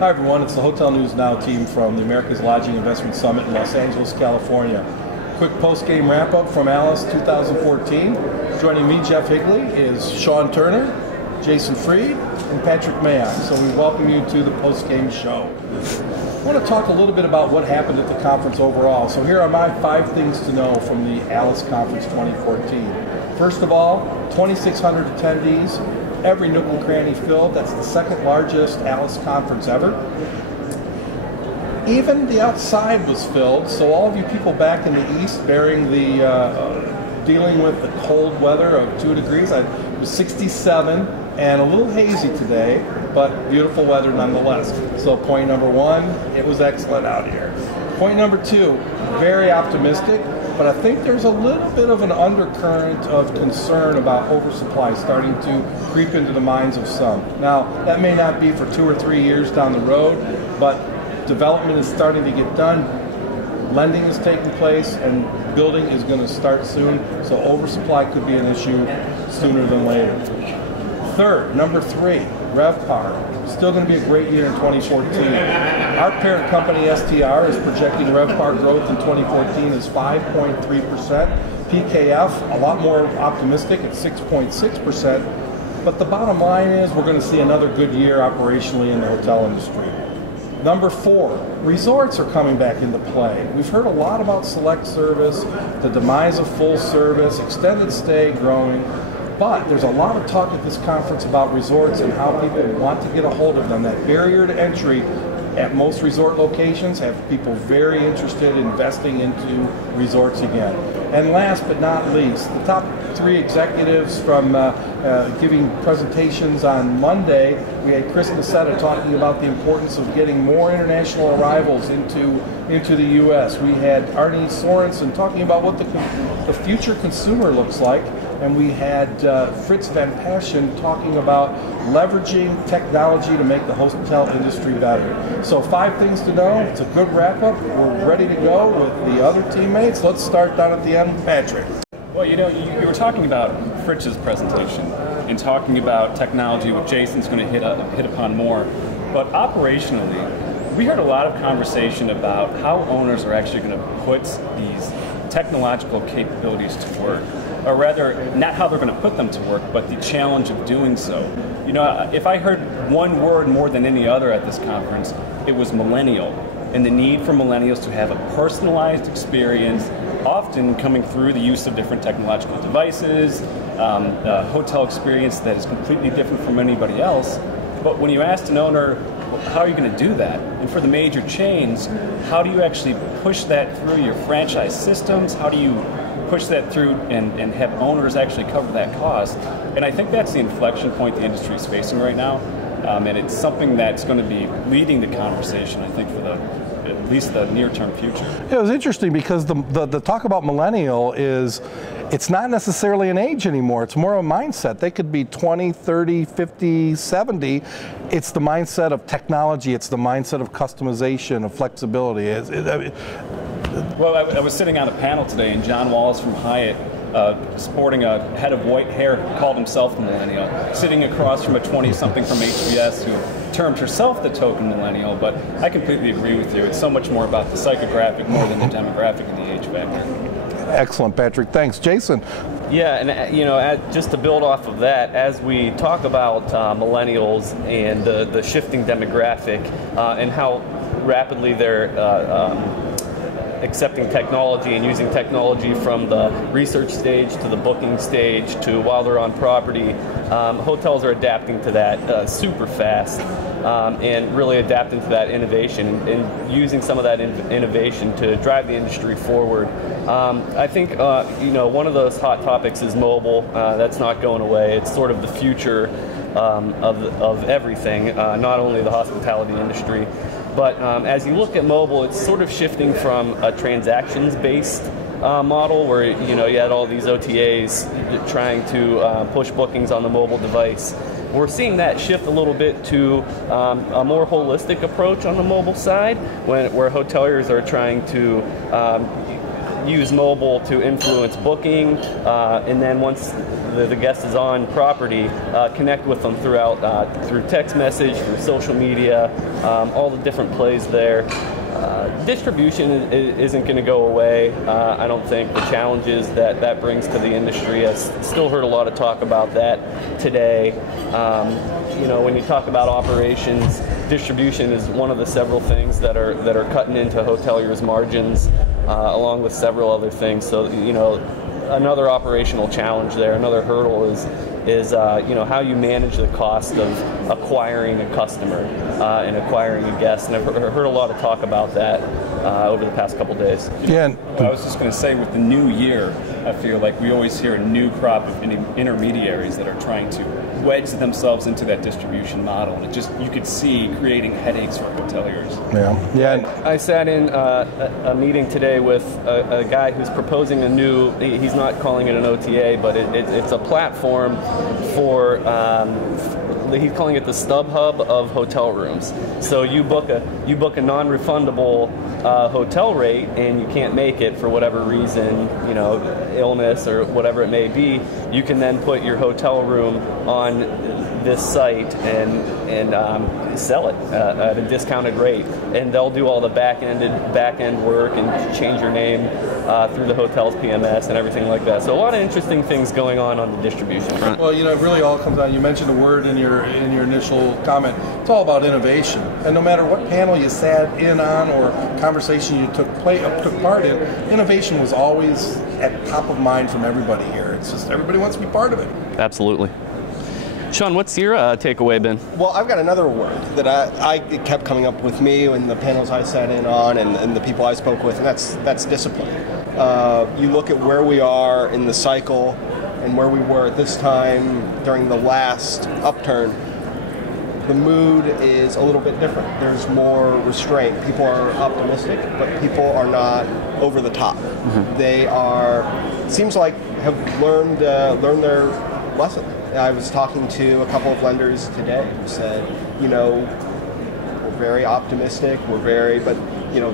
Hi everyone, it's the Hotel News Now team from the America's Lodging Investment Summit in Los Angeles, California. Quick post-game wrap-up from ALIS 2014. Joining me, Jeff Higley, is Sean Turner, Jason Freed, and Patrick Mayock. So we welcome you to the post-game show. I want to talk a little bit about what happened at the conference overall. So here are my 5 things to know from the ALIS Conference 2014. First of all, 2,600 attendees. Every nook and cranny filled. That's the second largest ALIS conference ever. Even the outside was filled, so all of you people back in the east bearing the dealing with the cold weather of 2 degrees. It was 67 and a little hazy today, but beautiful weather nonetheless. So point number 1, it was excellent out here. Point number 2, very optimistic. But I think there's a little bit of an undercurrent of concern about oversupply starting to creep into the minds of some. Now, that may not be for 2 or 3 years down the road, but development is starting to get done, lending is taking place, and building is going to start soon, so oversupply could be an issue sooner than later. Third, number 3, RevPAR. Still going to be a great year in 2014. Our parent company, STR, is projecting RevPAR growth in 2014 as 5.3%. PKF, a lot more optimistic at 6.6%. But the bottom line is we're going to see another good year operationally in the hotel industry. Number 4, resorts are coming back into play. We've heard a lot about select service, the demise of full service, extended stay growing. But there's a lot of talk at this conference about resorts and how people want to get a hold of them. That barrier to entry at most resort locations have people very interested in investing into resorts again. And last but not least, the top 3 executives from giving presentations on Monday. We had Chris Nassetta talking about the importance of getting more international arrivals into the U.S. We had Arnie Sorensen talking about what the future consumer looks like. And we had Fritz Van Passion talking about leveraging technology to make the hotel industry better. So 5 things to know. It's a good wrap-up. We're ready to go with the other teammates. Let's start down at the end. Patrick. Well, you know, you were talking about Fritz's presentation and talking about technology, which Jason's going to hit upon more. But operationally, we heard a lot of conversation about how owners are actually going to put these technological capabilities to work. Or rather, not how they're going to put them to work, but the challenge of doing so. You know, if I heard one word more than any other at this conference, it was millennial, and the need for millennials to have a personalized experience, often coming through the use of different technological devices, a hotel experience that is completely different from anybody else. But when you asked an owner, well, how are you going to do that? And for the major chains, how do you actually push that through your franchise systems? How do you push that through and have owners actually cover that cost? And I think that's the inflection point the industry is facing right now. And it's something that's going to be leading the conversation, I think, for at least the near-term future. It was interesting because the talk about millennial is, it's not necessarily an age anymore. It's more of a mindset. They could be 20, 30, 50, 70. It's the mindset of technology. It's the mindset of customization, of flexibility. Well, I was sitting on a panel today, and John Wallace from Hyatt, sporting a head of white hair, called himself a millennial, sitting across from a 20-something from HBS who termed herself the token millennial. But I completely agree with you. It's so much more about the psychographic more than the demographic and the age factor. Excellent, Patrick. Thanks. Jason? Yeah, and you know, just to build off of that, as we talk about millennials and the shifting demographic and how rapidly they're accepting technology and using technology from the research stage to the booking stage to while they're on property, hotels are adapting to that super fast and really adapting to that innovation and using some of that innovation to drive the industry forward. I think you know, one of those hot topics is mobile. That's not going away. It's sort of the future of everything, not only the hospitality industry. But as you look at mobile, it's sort of shifting from a transactions-based model where you had all these OTAs trying to push bookings on the mobile device. We're seeing that shift a little bit to a more holistic approach on the mobile side, where hoteliers are trying to use mobile to influence booking, and then once the guest is on property, connect with them through text message, through social media, all the different plays there. Distribution isn't going to go away. I don't think the challenges that brings to the industry. I still heard a lot of talk about that today. When you talk about operations, distribution is one of the several things that are cutting into hoteliers' margins, along with several other things. So another operational challenge there, another hurdle is how you manage the cost of acquiring a customer and acquiring a guest. And I've heard a lot of talk about that over the past couple days. Yeah. I was just going to say, with the new year, I feel like we always hear a new crop of intermediaries that are trying to wedge themselves into that distribution model, and you could see creating headaches for hoteliers. Yeah. I sat in a meeting today with a guy who's proposing a new, he's not calling it an OTA, but it's a platform for, he's calling it the StubHub of hotel rooms. So you book a non-refundable hotel rate, and you can't make it for whatever reason, illness or whatever it may be, you can then put your hotel room on this site and sell it at a discounted rate, and they'll do all the back end work and change your name through the hotel's PMS and everything like that. So a lot of interesting things going on the distribution front. Well, it really all comes down. You mentioned a word in your initial comment. It's all about innovation, and no matter what panel you sat in on or conversation you took part in, innovation was always at top of mind from everybody here. It's just everybody wants to be part of it. Absolutely. Sean, what's your takeaway been? Well, I've got another word that I kept coming up with me in the panels I sat in on and the people I spoke with, and that's discipline. You look at where we are in the cycle and where we were at this time during the last upturn. The mood is a little bit different. There's more restraint. People are optimistic, but people are not over the top. Mm-hmm. They seems like have learned their lesson. I was talking to a couple of lenders today who said, we're very optimistic, but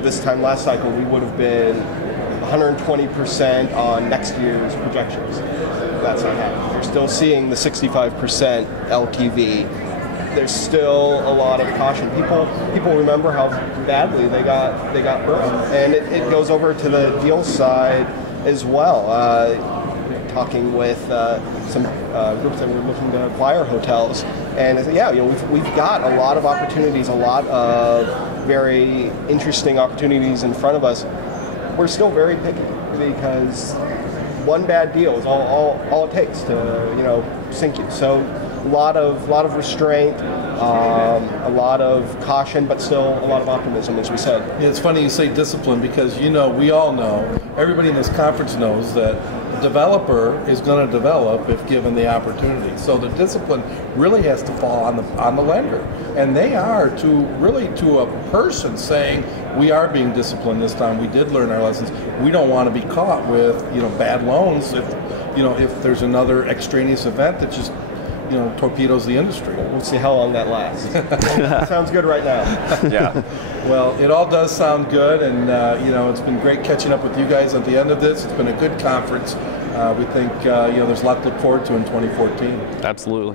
this time last cycle we would have been 120% on next year's projections. That's not happening. They're still seeing the 65% LTV. There's still a lot of caution. People remember how badly they got burned, and it goes over to the deal side as well. Talking with some groups that were looking to acquire hotels, and we've got a lot of opportunities, a lot of very interesting opportunities in front of us. We're still very picky because one bad deal is all it takes to sink you. So a lot of restraint, a lot of caution, but still a lot of optimism, as we said. Yeah, it's funny you say discipline because we all know, everybody in this conference knows that a developer is going to develop if given the opportunity. So the discipline really has to fall on the lender, and they are to a person saying, we are being disciplined this time. We did learn our lessons. We don't want to be caught with bad loans if there's another extraneous event that just torpedoes the industry. We'll see how long that lasts. Sounds good right now. Yeah. Well, it all does sound good, and it's been great catching up with you guys at the end of this. It's been a good conference. We think there's a lot to look forward to in 2014. Absolutely.